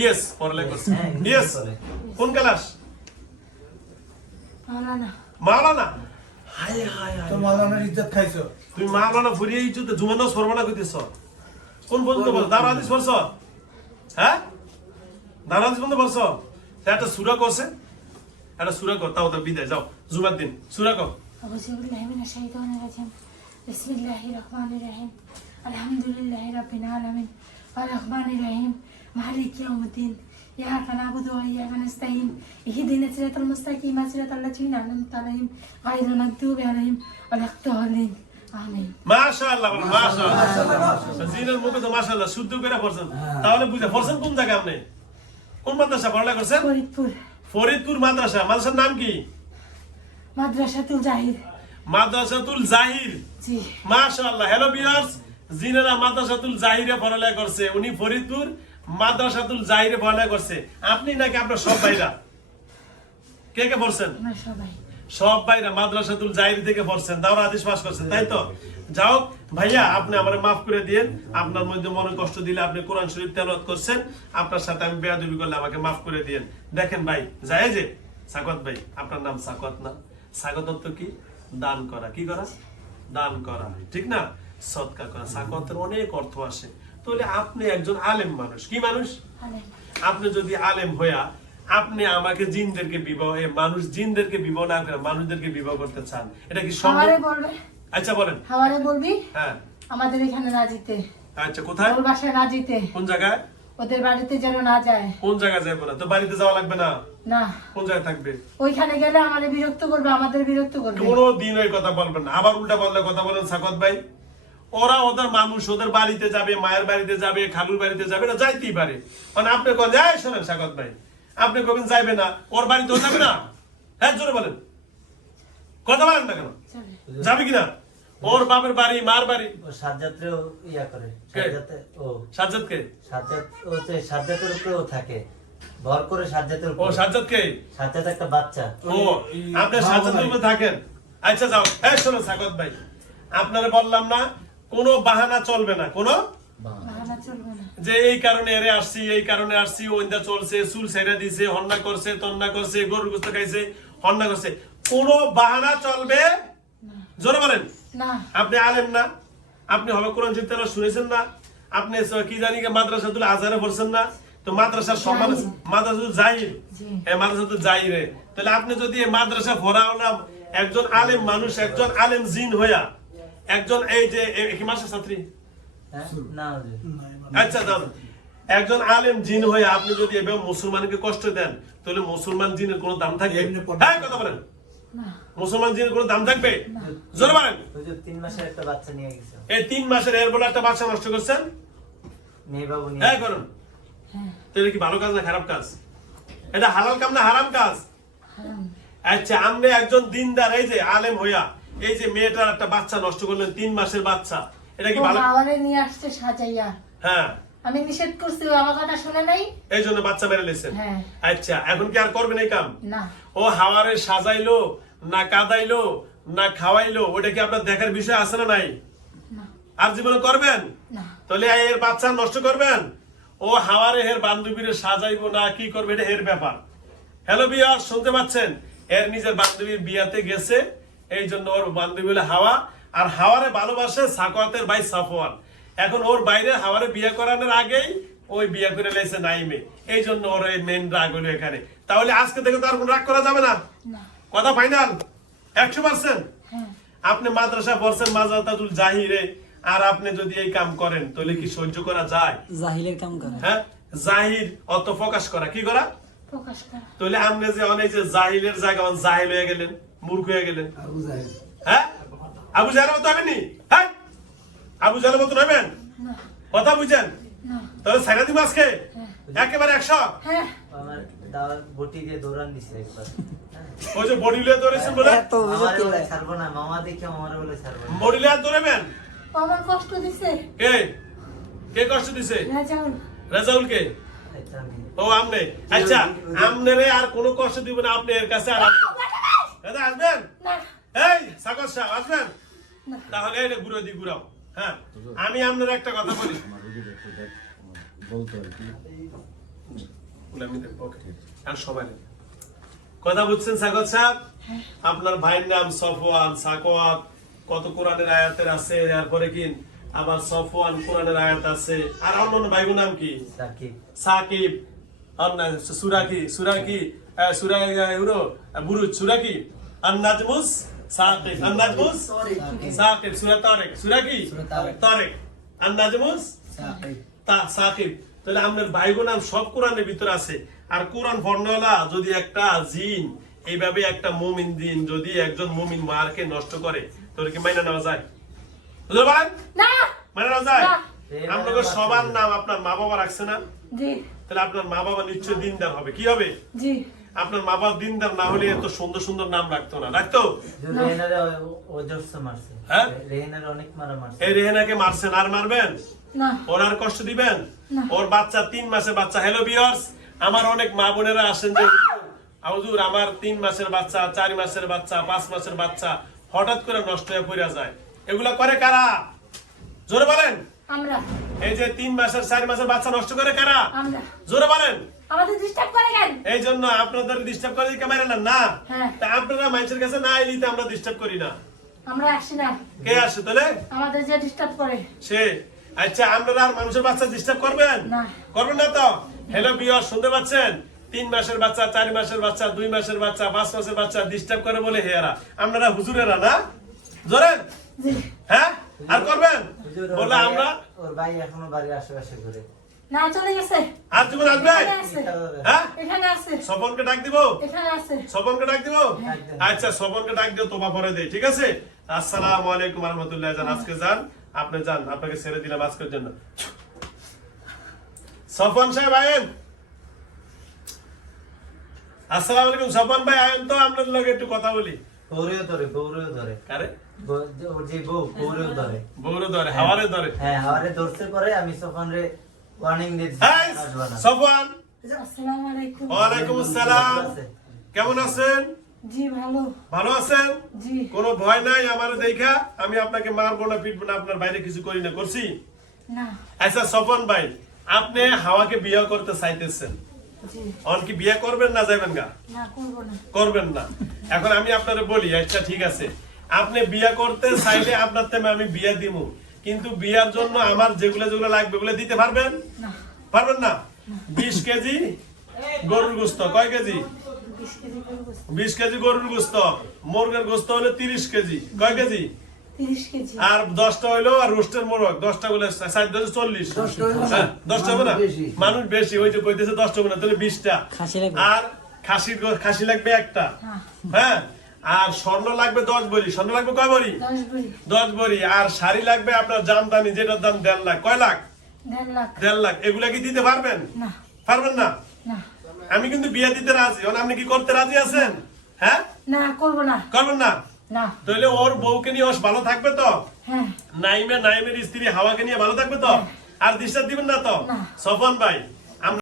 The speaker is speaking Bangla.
ইয়েস পড়ালেখা করছে হ্যাঁ, ইংরেজি ইয়েস বলে। কোন ক্লাস মাওলানা মাওলানা হায় হায় হায় তো মাওলানার ইজ্জত খাইছো তুমি মাওলানা ফুরিয়ে ইচ্ছুতে জুমানো সর্বনা কইতেছ কোন পর্যন্ত বল দার হাদিস পড়ছ হ্যাঁ দার হাদিস পর্যন্ত পড়ছ তা একটা সুরা করছে একটা সুরা কর তাও তার বিদায় যাও জুমার দিন সুরা কর أعوذ بالله من الشيطان الرجيم بسم الله الرحمن الرحيم الحمد لله رب العالمين الرحمن الرحيم مالك يوم الدين إياك نعبد وإياك نستعين اهدنا الصراط المستقيم صراط الذين أنعمت عليهم غير المغضوب عليهم ولا الضالين آمين মাশাআল্লাহ বলো মাশাআল্লাহ জিনের মুখে তো মাশাআল্লাহ শুদ্ধ করে পড়ছেন তাহলে বুঝা পড়ছেন কোন জায়গা আপনি কোন মাদ্রাসা পড়ালেখা করছেন ফরিদপুর ফরিদপুর মাদ্রাসা মাদ্রাসার নাম কি মাদ্রাসাতুল জাহির মাদ্রাসাতুল জাহির জি মাশাআল্লাহ হ্যালো ভিউয়ার্স জিনেরা মাদ্রাসাতুল জাহিরে পড়ালেখা করছে উনি ফরিদপুর মাদ্রাসাতুল জাহিরে পড়ালেখা করছে। আপনি নাকি আপনার সব ভাইরা? কে কে পড়ছেন? সব ভাইরা মাদ্রাসাতুল জাহির থেকে পড়ছেন। দাওরা আদেশ পাস করছেন তাই তো? যাও ভাইয়া আপনি আমার মাফ করে দিয়েন। আপনার মধ্যে মনে কষ্ট দিলে আপনি কোরআন শরীফ তেলাওয়াত করছেন। আপনার সাথে আমি বেয়াদবি করলে আমাকে মাফ করে দিয়েন। দেখেন ভাই যায় যে সাকত ভাই আপনার নাম সাকত না? সাকত অর্থ কি? দান করা। কি করা? দান করা। ঠিক না? সৎকার করা। সাকতের অনেক অর্থ আসে। তাহলে আপনি একজন আলেম মানুষ। কি মানুষ? আপনি যদি আলেম হইয়া আপনি আমাকে জিনদেরকে বিবাহ মানুষ জিনদেরকে বিবাহ না করে মানুষদেরকে বিবাহ করতে চান এটা কি সম্ভব? আচ্ছা বলেন। হাওয়ারে বলবি? হ্যাঁ। আমাদের এখানে না যেতে আচ্ছা কোথায়? ওর বাসায় না যেতে কোন জায়গায়? ওদের বাড়িতে যেন না যায়। কোন জায়গায় যাব না? তো বাড়িতে যাওয়া লাগবে না? না। কোন জায়গায় থাকবে? ওইখানে গেলে আমাদের বিরক্ত করবে আমাদের বিরক্ত করবে। কোনো দিন ওই কথা বলবেন না। আবার উল্টা বললে কথা বলেন সাকত ভাই। ওরা ওদের মানুষ ওদের বাড়িতে যাবে মায়ের বাড়িতে যাবে খালুর বাড়িতে যাবে না যাইতেই পারে। মানে আপনি কোন যাই শোনেন সাকত ভাই আপনি কবেন যাইবে না ওর বাড়িতেও যাবে না? হ্যাঁ জোরে বলেন। কথা বলেন না কেন? যাবে কিনা? ওর বাপের বাড়ি মার বাড়ি? সাজ্জাতেও ইয়া করে সাজ্জাতে ও। সাজ্জাদ কে সাজ্জাত ও সাজ্জাতের উপরেও থাকে। ভর করে সাজ্জাতের ও সাজ্জাদ কে সাজ্জাত একটা বাচ্চা। ও আপনি সাজ্জাদের উপরে থাকেন। আচ্ছা যাও। এই শোনো সাগত ভাই আপনারা বললাম না কোনো বাহানা চলবে না কোনো? যে এই কারণে এরে আসছি এই কারণে আসছি ওইন্দা চলছে চুল ছেড়ে দিছে হন্না করছে তন্না করছে গরুর গোস্ত খাইছে হন্না করছে। কোনো বাহানা চলবে? জোরে বলেন। আপনি আলেম না? আপনি হবে কোরআন তেলাওয়াত শুনেছেন না? আপনি কি জানি মাদ্রাসা তুলে আজারে পড়ছেন না? তো মাদ্রাসার সম্মান আছে। মাদ্রাসাতুল জাহির। জি। এই মাদ্রাসাতুল জাহিরে। তাহলে আপনি যদি মাদ্রাসা ভরাও না একজন আলেম মানুষ একজন আলেম জিন হইয়া একজন এই যে এ- কি মাসের ছাত্রী? হ্যাঁ? আচ্ছা দাঁড়ান। একজন আলেম জিন হয়ে আপনি যদি এভাবে মুসলমানকে কষ্ট দেন তাহলে মুসলমান জিনের কোনো দাম থাকবে? হ্যাঁ কথা বলেন। মুসলমান জিনের কোনো দাম থাকবে? জোরে বলেন। তিন মাসের একটা বাচ্চা নিয়ে গেছে। এই তিন মাসের এর বলে একটা বাচ্চা নষ্ট করছেন? মেয়ে বাবু নিয়ে হ্যাঁ করুন। হ্যাঁ। তো এটা কি ভালো কাজ না খারাপ কাজ? এটা হালাল কাম না হারাম কাজ? আচ্ছা আপনি একজন দিনদার এই যে আলেম হইয়া এই যে মেয়েটার একটা বাচ্চা নষ্ট করলেন তিন মাসের বাচ্চা এটা কি ভালো? হাওয়ারে নিয়ে আসছে সাজাইয়া। হ্যাঁ। আমি নিষেধ করছি আমার কথা শুনে নাই। এই জন্য বাচ্চা মেরে লেছেন হ্যাঁ। আচ্ছা এখন কি আর করবেন এই কাম? না। ও হাওয়ারে সাজাইলো না কাদাইলো না খাওয়াইলো ওটা কি আপনার দেখার বিষয় আছে না নাই? না। আর জীবনে করবেন? না। তাহলে এর বাচ্চা নষ্ট করবেন? ও হাওয়ারে হের বান্ধবীরে সাজাইবো না কি করবে? এটা এর ব্যাপার। হ্যালো বিয়ার শুনতে পাচ্ছেন? এর নিজের বান্ধবীর বিয়াতে গেছে এই জন্য ওর বান্ধবী হলো হাওয়া আর হাওয়ারে ভালোবাসে সাকওয়াতের ভাই সাফওয়ান। এখন ওর বাইরে হাওয়ারে বিয়ে করানোর আগেই ওই বিয়ে করে লেছে নাইমে। এই জন্য ওর এই মেন রাগ হলো এখানে। তাহলে আজকে থেকে তো আর কোনো রাগ করা যাবে না? না। কথা ফাইনাল একশো পার্সেন্ট হ্যাঁ। আপনি মাদ্রাসা পড়ছেন মাজাতাতুল জাহিরে আর আপনি যদি এই কাম করেন তাহলে কি সহ্য করা যায়? জাহিলের কাম করে। হ্যাঁ? জাহির অত প্রকাশ করা। কি করা? প্রকাশ করা। তাহলে আপনি যে অনেক যে জাহিলের জায়গা জাহিল হয়ে গেলেন মূর্খ হয়ে গেলেন হ্যাঁ? আবু জাহেলের মতো হবেন নি হ্যাঁ? আবু জাহেলের মতো হবেন? কথা বুঝেন? তাহলে সাইরা দিব আজকে? একেবারে একশো? হ্যাঁ। একবার। হ্যাঁ। ওই যে বডি লিয়ে বলে? এত অভিযোগ আমারে বলে কেলাই? ছাড়বো না মামা দেখে আমারে বলে ছাড়বো না। বডি লিয়ে আমার কষ্ট দিছে। কে? কে কষ্ট দিছে? রাজাউল। রেজাউল কে? আমি। ও আমনে। আচ্ছা আমনেরে আর কোনো কষ্ট দিব না আপনি এর কাছে আর দাদা আসবেন? না। এই সাগর সাহেব আসবেন? তাহলে এটা ঘুরে দি ঘুরাও হ্যাঁ? আমি আপনার একটা কথা বলি। আমার আমার বলতো আর কি। আর সবাই কথা বুঝছেন সাগত সাহেব? আপনার ভাইয়ের নাম সফওয়ান সাকওয়াত। কত কোরআনের আয়াতের আছে এরপরে কি? আবার সফওয়ান কোরআনের আয়াত আছে। আর অন্যান্য ভাইগুর নাম কি? সাকিব। সাকিব। আর না সুরা কি? সুরা কি? আহ, সুরা ইউরো বুরুজ সুরা কি আন্নাজমুস সাকিব আন্নাজমুস সাকিব সুরা তারেক সুরা কি তারেক। আন্নাজমুস সাকিব তা সাকিব তাহলে আপনার ভাইগো নাম সব কোরআনের ভিতরে আছে। আর কোরআন পড়নেওয়ালা যদি একটা জিন এইভাবে একটা মুমিন দিন যদি একজন মুমিন মারকে নষ্ট করে তাহলে কি মাইনা নেওয়া যায়? বুঝতে পারেন মাইনা নেওয়া যায়। আপনাকে সবার নাম আপনার মা বাবা রাখছে না? তাহলে আপনার মা বাবা নিশ্চয় দিনদার হবে। কি হবে? জি। আপনার মা বাবা দিনদার না হলে এত সুন্দর সুন্দর নাম রাখতো না রাখতো? হ্যাঁ? রেহেনারে অনেক মারা মারছে। এই রেহেনাকে মারছেন আর মারবেন? না। ওর আর কষ্ট দিবেন? ওর বাচ্চা তিন মাসের বাচ্চা। হ্যালো বিয়ার্স আমার অনেক মা বোনেরা আসেন যে হুজুর আমার তিন মাসের বাচ্চা চার মাসের বাচ্চা পাঁচ মাসের বাচ্চা হঠাৎ করে নষ্ট হয়ে পড়ে যায়। এগুলা করে কারা? জোরে বলেন। আমরা। এই যে তিন মাসের চার মাসের বাচ্চা নষ্ট করে কারা? আমরা। জোরে বলেন। আমাদের ডিস্টার্ব করে কেন? এই জন্য আপনাদের ডিস্টার্ব করে দিকে মেরে নেন না। হ্যাঁ। তা আপনারা মানুষের কাছে না এলিতে আমরা ডিস্টার্ব করি না। আমরা আসি না। কে আসে তাহলে? আমাদের যে ডিস্টার্ব করে। সে। আচ্ছা আপনারা আর মানুষের বাচ্চা ডিস্টার্ব করবেন? না। করবেন না তো? হ্যালো বিয়ার শুনতে পাচ্ছেন? তিন মাসের বাচ্চা চার মাসের বাচ্চা দুই মাসের বাচ্চা পাঁচ মাসের বাচ্চা ডিস্টার্ব করে বলে হেয়ারা। আপনারা হুজুরেরা না? জোরেন হ্যাঁ? আর করবেন? বলে আমরা? ওর ভাই এখনও বাড়ির আশেপাশে ঘুরে। না চলে গেছে। আর জীবন আসবে হ্যাঁ? এখানে আছে। ডাক দিব? এখানে আছে। ডাক দিব? আচ্ছা স্বপনকে ডাক দিও তোমা পরে দেই ঠিক আছে? আসসালামু আলাইকুম রহমতুল্লাহ। জান আজকে যান। আপনি যান আপনাকে ছেড়ে দিলাম আজকের জন্য। স্বপন সাহেব আয়েন। আসসালামু আলাইকুম। স্বপন ভাই আয়েন তো আপনার লগে একটু কথা বলি। গৌরেও ধরে গৌরেও ধরে। কারে? যে বউ গৌরেও ধরে। বউরে ধরে হাওয়ারে ধরে। হ্যাঁ আমারে ধরতে পরে আমি তখন রে ওয়ার্নিং দিয়েছি হাই আসবা না। স্বপন আলাইকুম। আসসালাম। কেমন আছেন? জি ভালো। ভালো আছেন? জি। কোনো ভয় নাই আমার দেখা আমি আপনাকে মারবো না পিটবো না আপনার বাইরে কিছু করি না করছি? না। আচ্ছা স্বপন ভাই আপনি হাওয়াকে বিয়ে করতে চাইতেছেন। জি। অন কি বিয়ে করবেন না যাবেন গা? না। করবেন না। এখন আমি আপনারে বলি আচ্ছা ঠিক আছে। আপনি বিয়া করতে চাইলে আপনার তেমন আমি বিয়া দিব কিন্তু বিয়ার জন্য আমার যেগুলো যেগুলো লাগবে ওগুলো দিতে পারবেন? না। পারবেন না? বিশ কেজি গরুর গোস্ত কয় কেজি? বিশ কেজি গরুর গোস্ত। মুরগের গোস্ত হলো তিরিশ কেজি। কয় কেজি? আর দশটা হইল আর রোস্টের মোরগ দশটা বলে ষাট দশ চল্লিশ। দশটা হ্যাঁ, দশটা হবে না? মানুষ বেশি। ওই যে কইতেছে দশটা হবে না তাহলে বিশটা। আর খাসির খাসি লাগবে একটা। হ্যাঁ। হ্যাঁ? আর স্বর্ণ লাগবে দশ বড়ি। স্বর্ণ লাগবে কয় বড়ি? দশ বড়ি। আর শাড়ি লাগবে আপনার জামদানি যেটার দাম দেড় লাখ। কয় লাখ? দেড় লাখ। এগুলা কি দিতে পারবেন? পারবেন না? আমি কিন্তু বিয়ে দিতে রাজি। এখন আপনি কি করতে রাজি আছেন? হ্যাঁ? না করব না। করবেন না? তাহলে ওর বউকে নিয়ে ওর ভালো থাকবে তো? হ্যাঁ। নাইমে নাইমের স্ত্রী হাওয়াকে নিয়ে ভালো থাকবে তো? আর ডিস্টার্ব দিবেন না তো। সফন ভাই